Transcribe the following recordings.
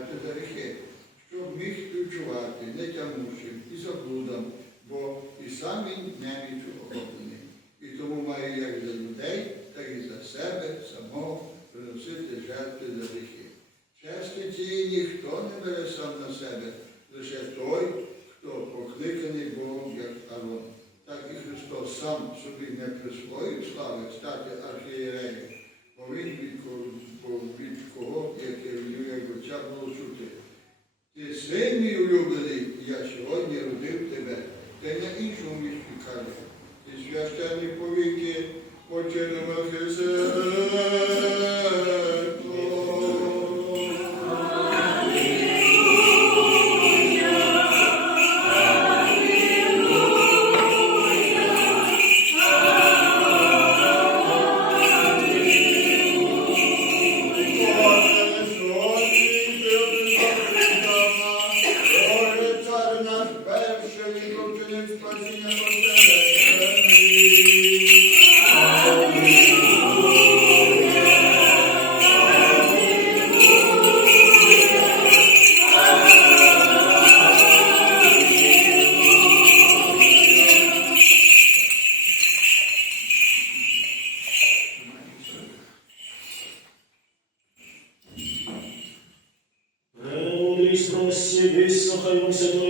жертви за гріхи, щоб міг співчувати нетямущим і заблудам, бо і сам він немічу охоплений. І тому має як за людей, так і за себе самого приносити жертви за гріхи. Честі цієї ніхто не бере сам на себе, лише той, хто покликаний Богом, як Арон. Так і Христос сам собі не присвоїв слави стати архієреєм, бо він від кого, бо від кого, яке в як отця було чути. Ти син мій улюблений, я сьогодні родив тебе, та й на іншому місці каже. Ти священні повіки, отче на o Senhor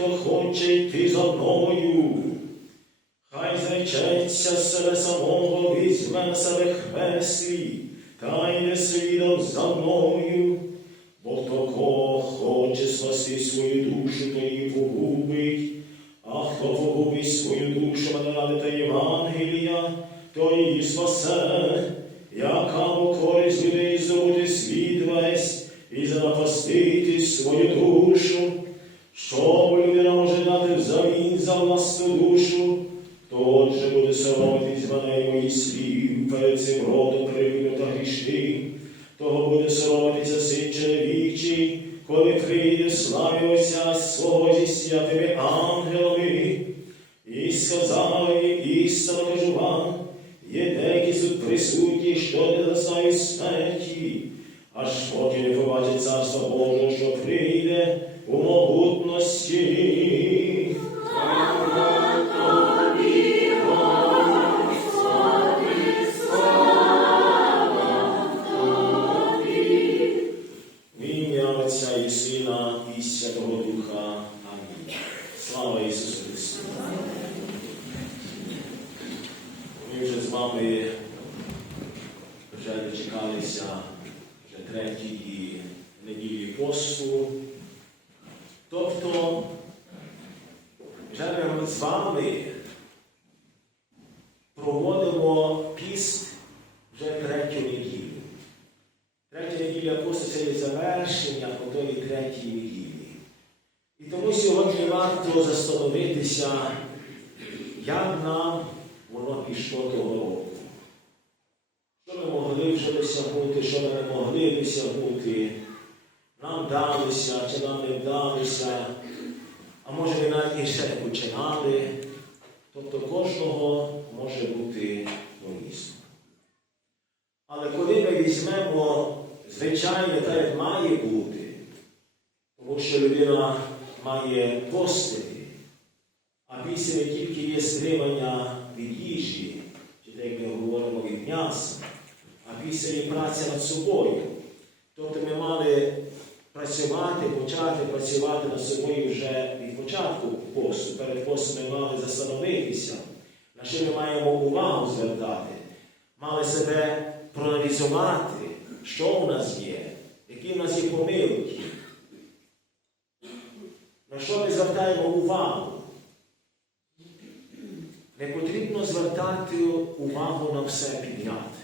хто хоче йти за мною, хай зречеться себе самого, візьме себе хрест свій, та йде слідом за мною, бо хто кого хоче спасти свою душу, то її погубить, а хто погубить свою душу, мене ради та Євангелія, то її спасе, яка користь людей здобути світ весь і занапастити свою душу. Що отже буде соромитись мене і мої слів перед цим родом перевірю та грішним, того буде соромитися син чоловічий, коли прийде славі Отця свого зі святими ангелами. І сказали, істинно кажу вам, є деякі тут присутні, що не зазнають смерті, аж поки не побачить царство Боже, що прийде у могутності. З вами вже дочекалися вже третьої неділі посту. Тобто, вже ми з вами проводимо піст вже третю неділю. Третя неділя посту це є завершення отої третьої неділі. І тому сьогодні варто застановитися, як нам воно пішло того року. Що ми могли вже досягнути, що ми не могли досягнути. нам вдалося чи нам не вдалося, а може ви навіть ще не починали. Тобто кожного може бути по-різному. Але коли ми візьмемо звичайне, так як має бути, тому що людина має постити, а після тільки є стримання від їжі, чи так ми говоримо від м'яса, а після є праця над собою. Тобто ми мали працювати, почати працювати над собою вже від початку посту. Перед постом ми мали застановитися, на що ми маємо увагу звертати, мали себе проаналізувати, що у нас є, які в нас є помилки, на що ми звертаємо увагу. Не потрібно звертати увагу на все підняти.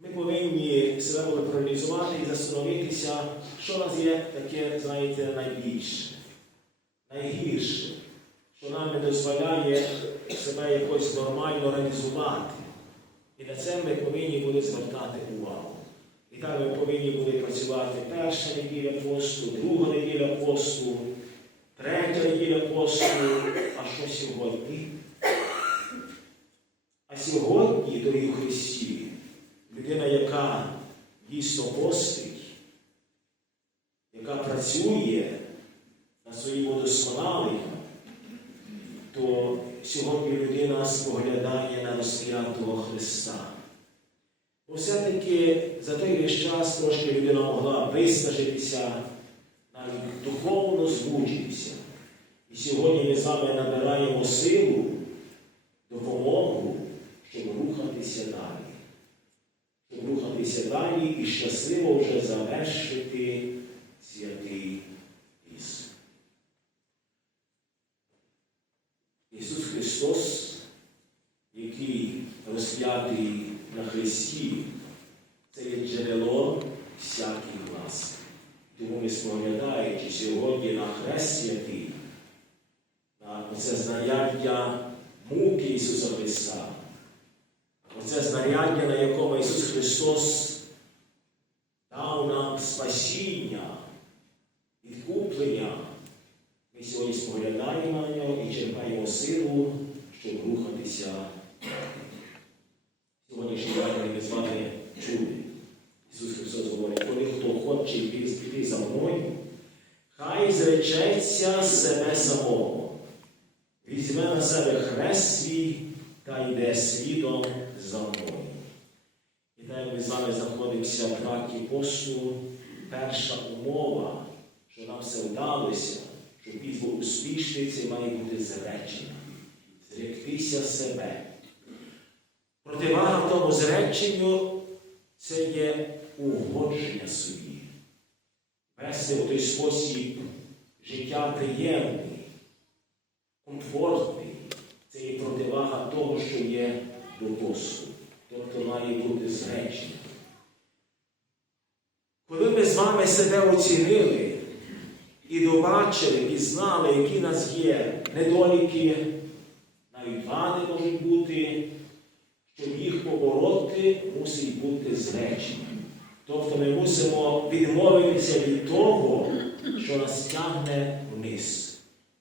Ми повинні себе були проаналізувати і застановитися, що нас є таке, знаєте, найбільше, найгірше, що нам не дозволяє себе якось нормально реалізувати. І на це ми повинні були звертати увагу. І так ми повинні були працювати перша неділя посту, друга неділя посту, третя неділя посту, а що сьогодні? А сьогодні, дорогі Христі, людина, яка дійсно постить, яка працює над своїм удосконаленням, то сьогодні людина споглядає на розп'ятого Христа. Бо все-таки за той весь час трошки людина могла виснажитися, навіть духовно звучитися. І сьогодні ми з вами набираємо силу, допомогу, щоб рухатися далі. Щоб рухатися далі і щасливо вже завершити святий піс. Ісус Христос, який розп'ятий на Христі, це є джерело всяких ласки. Тому ми споглядаючи сьогодні на хрест святий, на це знаряддя муки Ісуса Христа, оце знаряддя, на якому Ісус Христос дав нам спасіння, відкуплення. Ми сьогодні споглядаємо на нього і черпаємо силу, щоб рухатися. Сьогоднішній ми з вами чули. Ісус Христос говорить, коли хто хоче піти за мною, хай зречеться себе самого, візьме на себе хрест свій та йде слідом за мною. І так ми з вами знаходимося в тракті посту, перша умова, що нам все вдалося, щоб піс був успішний, це має бути зречення. Зректися себе. Противага тому зреченню це є угодження собі. Вести в той спосіб життя приємний, комфортний. Це є противага того, що є до посту. Тобто має бути зречення. Коли ми з вами себе оцінили і добачили, пізнали, які нас є недоліки, навіть вади можуть бути, щоб їх побороти, мусить бути зречення. Тобто ми мусимо відмовитися від того, що нас тягне вниз.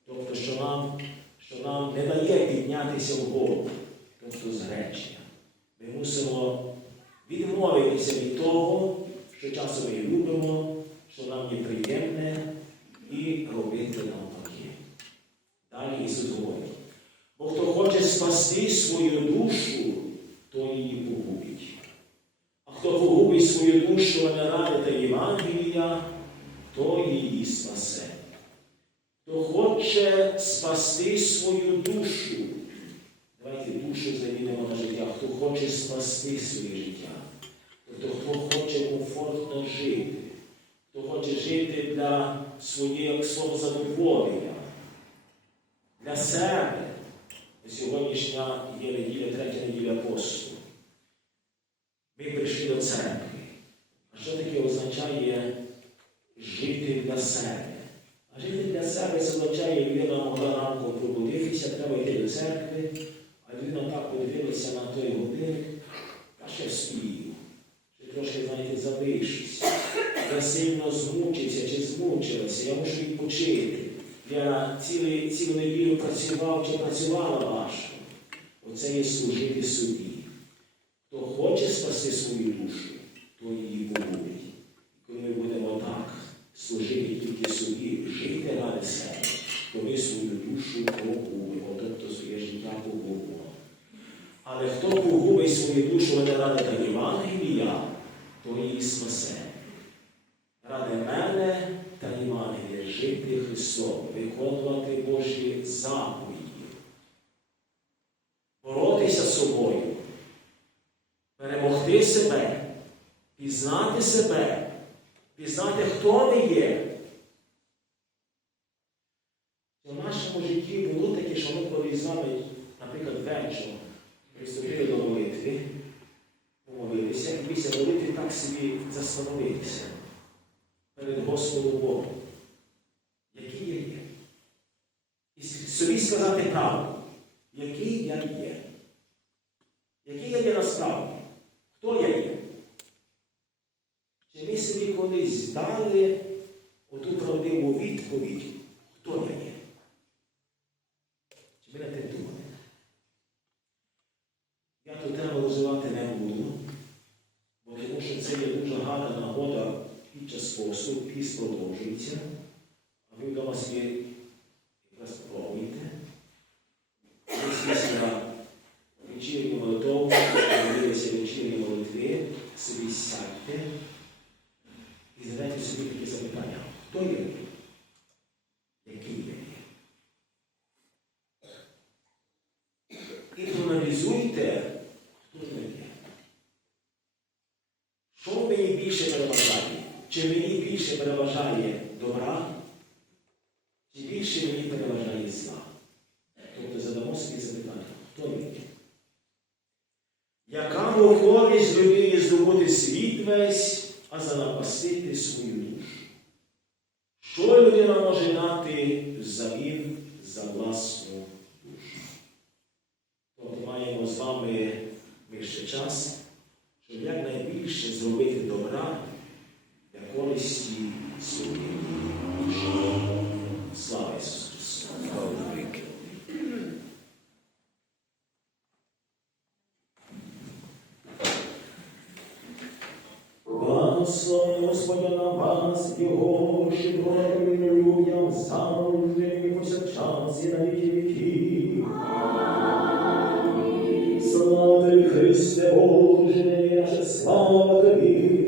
Тобто, що нам, що нам не дає піднятися вгору, тобто зречення. Ми мусимо відмовитися від того, що часом ми любимо, що нам є приємне, і робити навпаки. Далі Ісус говорить, бо хто хоче спасти свою душу, то її погубить. А хто погубить свою душу, а не ради Євангелія, то її спасе. Хто хоче спасти свою душу, давайте душу замінимо на життя, хто хоче спасти своє життя, тобто хто хоче комфортно жити, хто хоче жити для своєї свого задоволення, для себе. Сьогоднішня є неділя, третя неділя посту. Ми прийшли до церкви. А що таке означає жити для себе? А жити для себе це означає, людина могла ранком пробудитися, треба йти до церкви, а людина так подивилася на той годинник, а ще вспію. Ще трошки, знаєте, залишуся. Я сильно вимучилася, я мушу відпочити. Я цілу, цілу неділю працював чи працювала важко. Оце є служити собі. Хто хоче спасти свою душу, то її побудить. Коли ми будемо так служити тільки собі, жити ради себе, то ми свою душу погубимо, тобто своє життя погубимо. Але хто погубить свою душу не ради та Євангелія, то її спасе. Ради мене та Євангелія жити Христом, виконувати Божі заповіді, боротися з собою, перемогти себе, пізнати себе, пізнати, хто ми є. В нашому житті було таке, що ми коли з вами, наприклад, вечором приступили до молитви, помолилися, і після молитви так собі застановитися перед Господом Богом. Який я є? І собі сказати правду, який я є. Який я є насправді? Хто я є? Чи ми собі колись дали оту правдиву відповідь, хто я є? Чи ми на те думали? Я ту тему розвивати не буду, бо тому що це є дуже гарна нагода під час посту, піс продовжується, а ви вдома собі якраз пробуєте. Десь після вечірню молитву, молилися вечірні молитви, собі сядьте і задайте собі таке запитання. Хто є? ви? Який я є? І проаналізуйте, хто я є. Що мені більше переважає? Чи мені більше переважає добра, чи більше мені переважає зла? Тобто задамо собі запитання, хто є? Яка б користь людині здобути світ весь, а занапастити свою душу? Що людина може дати взамін за власну душу? Тобто маємо з вами ми ще час, щоб якнайбільше зробити добра своєї. Слава Ісусу Христу! Благослови щедротами людям завжди і повсякчас і на віки. Слава тобі, Христе Боже, наша слава тобі.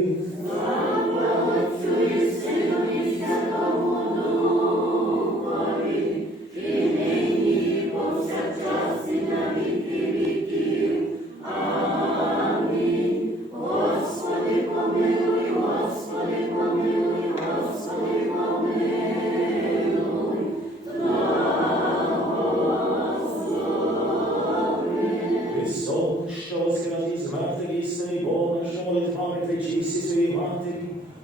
Христос, що воскрес з мертвих істинний Бога, що молитвами причисті своїй матері,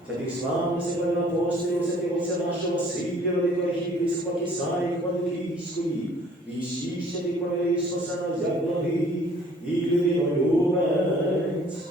Тобі слава себе на апостолів, святих отця нашого Василія, великого архієпископа Кисарі, Хваликійської, і всіх ти Ісуса на взяк благий, і людинолюбець.